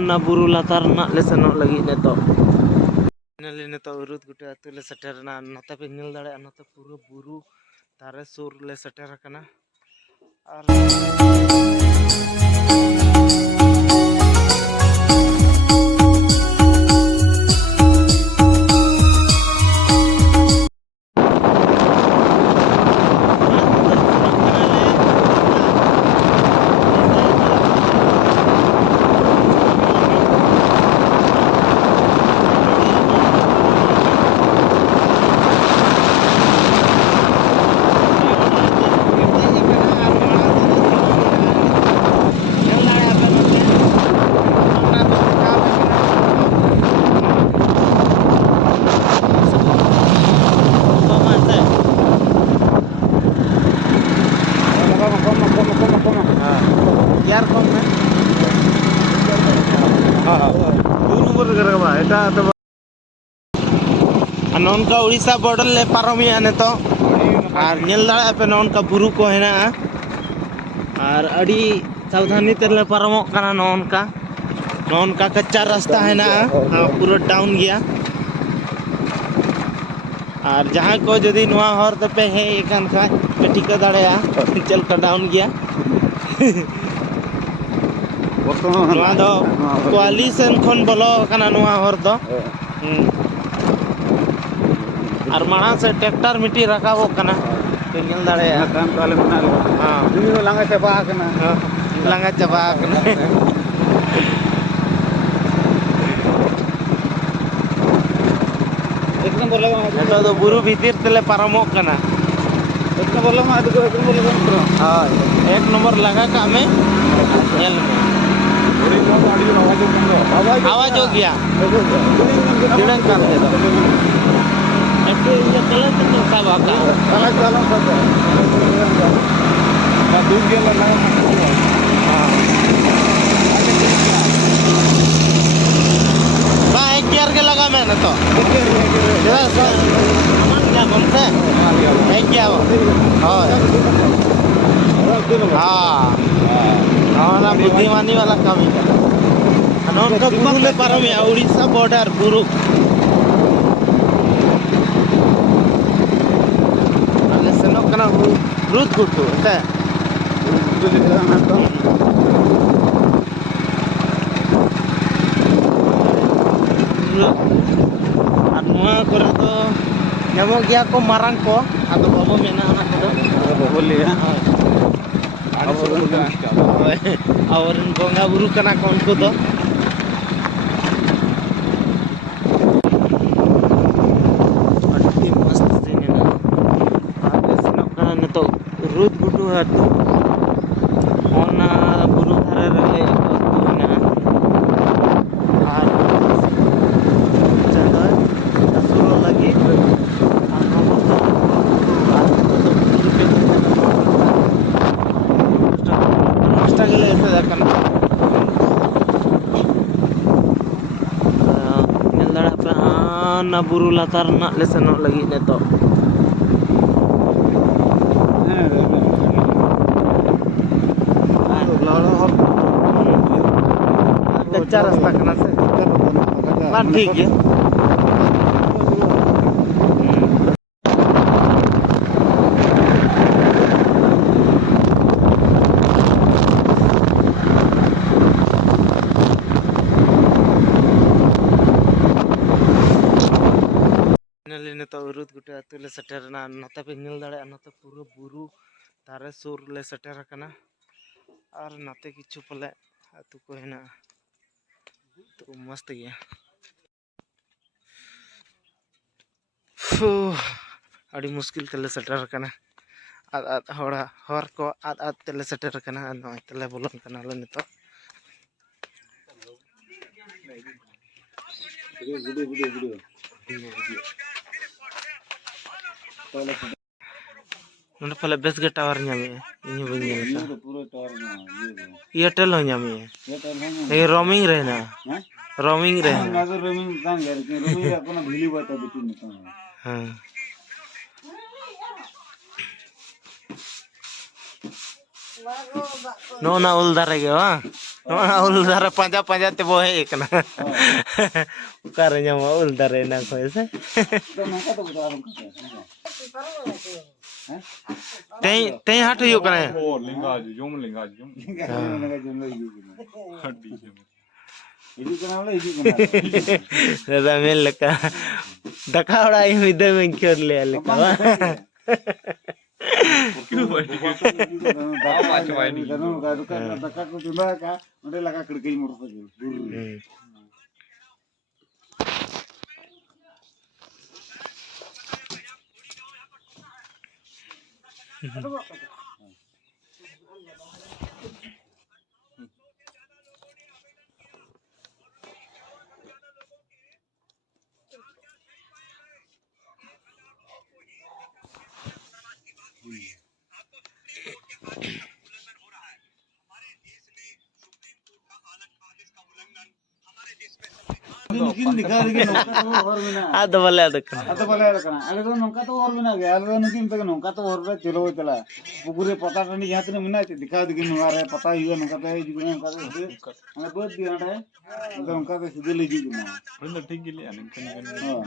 ना बुरु लातार ना ले सेनोग लगी नेतो फाइनली नेतो उरुद गुटे आतु ले सेटेरना नते पे नेल दाड़े नते पूरा बुरु तारे सुर ले सेटेर कना और यार कौन है दो नंबर करेगा एटा तो नौनका उड़ीसा बॉर्डर ले पारमिया ने तो और नेल दाड़ा पे नौनका बुरु को है ना और अड़ी सावधानी तेले पारमो कना नौनका कच्चा रास्ता है ना पूरा डाउन गया और जहाँ को जदी नुआ हर तो पे है एकन खा पे ठिका दाड़या चल का डाउन गया नुआ दो कोआलिशन खन बोलो कना नुआ हर दो और माना से ट्रैक्टर मिट्टी रखाबो कना पे नेल दाड़या कान ताले मना हां दुनी लांगा चबा कना लांगा चबा कना एक नंबर लगा तो बुरु भीतर तेले पारमो कना एक नंबर लगा तो एक नंबर लगा हां एक नंबर लगा का में नेल में आवाज हो गया दिड़ंग कर दे दो ऐसे ये कलर तो सब आका कलर चलो सब का दूर के लगा हां बा एक गियर के लगा मैंने तो क्या बोलते हैं क्या हाँ हाँ ना बुद्धिमानी वाला काम ही उनका बुरु ले पारो में उड़ीसा बॉर्डर बुरु अले सेनो कना रुद गुटू ते और नुआ करे तो ᱧᱟᱢᱚᱜ गया को मारंग को आदो बाबू मेना ना को बाबू लिया और गंगा बुरु कना को उनको तो अति मस्त दिन है आगे सेनो कना ने तो रुद गुटू है तो ओना बुरु धारे रहे ना बुरु लातार ना ले सेनोग लगी ने तो कच्चा रास्ता कना से बात ठीक है तो उरुद गुटे आतु ले सेटेरना नते पे नेल दाड़े नते पूरा बुरु तारे सुर ले सेटेर कना और नते किछु पले आतु को हेना तो मस्त गया अड़ी मुश्किल तेले सेटेर कना आद होड़ा हर को आद तेले सेटेर कना नय तेले बोलन कना ले नितो नोंडे पले बेस गे टावर ᱧᱟᱢᱮ ᱤᱧ ᱵᱟᱹᱧ ᱧᱮᱞ ᱠᱟᱜ पूरा टावर एयरटेल हो ᱧᱟᱢᱮ ए रोमिंग रहना रोमिंग रहना ना तो रोमिंग कान घर के रोमिंग अपना भिली बता बिटू निका हां नो ना उल दारे गे वा उल दारे पांजा पांजा ते बो हे कना उकारे ᱧᱟᱢᱚᱜᱼᱟ उल दारे ना खोय से ते हाट हुयो कने ओ लिंगा जुम हड्डी जुम हिजू कना बोले हिजू कना दादा मेल लका दका ओड़ा मिदे में क्योर ले लका क्यों बैठ गए पांच वाइनी दका को चुंदा का उंडे लगा कड़कई मोर से नुकिन दिखा दिखे नौका तो और बिना आद बोले अत बोले रखना अरे तो नौका तो और बिना गया अरे नुकिन तक नौका तो और बे चलो चला पुकुरे पता टनी यहां तने मिना दिखा दिखे नुवारे पता हियो नौका तो हिजु नौका तो अरे बहुत दिया है तो नौका तो सीधे ले हिजु ना बंद ठीक गिले अनकन हां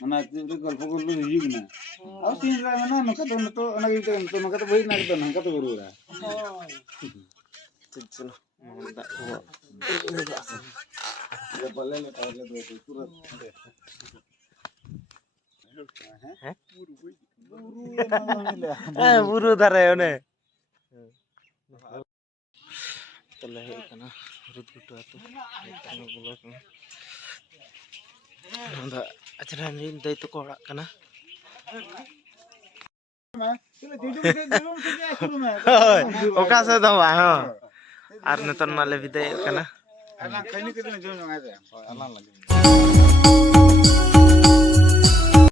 मना ते गल्प को ले हिजु ना अब तीन रहा ना नौका तो अना तो नौका तो वही ना तो नौका तो गुरु रहा चलो ये बोले ले पाले दो पूरा हैं बुरु दारे ओने तले हे कना रुटुटु आतो तनो बोलो नंदा अचरा नि दई तो कोड़ा कना ओका से दवा हां आर नतन माले विदाय कना अला कहीं के जो जो आ जाए अला लगे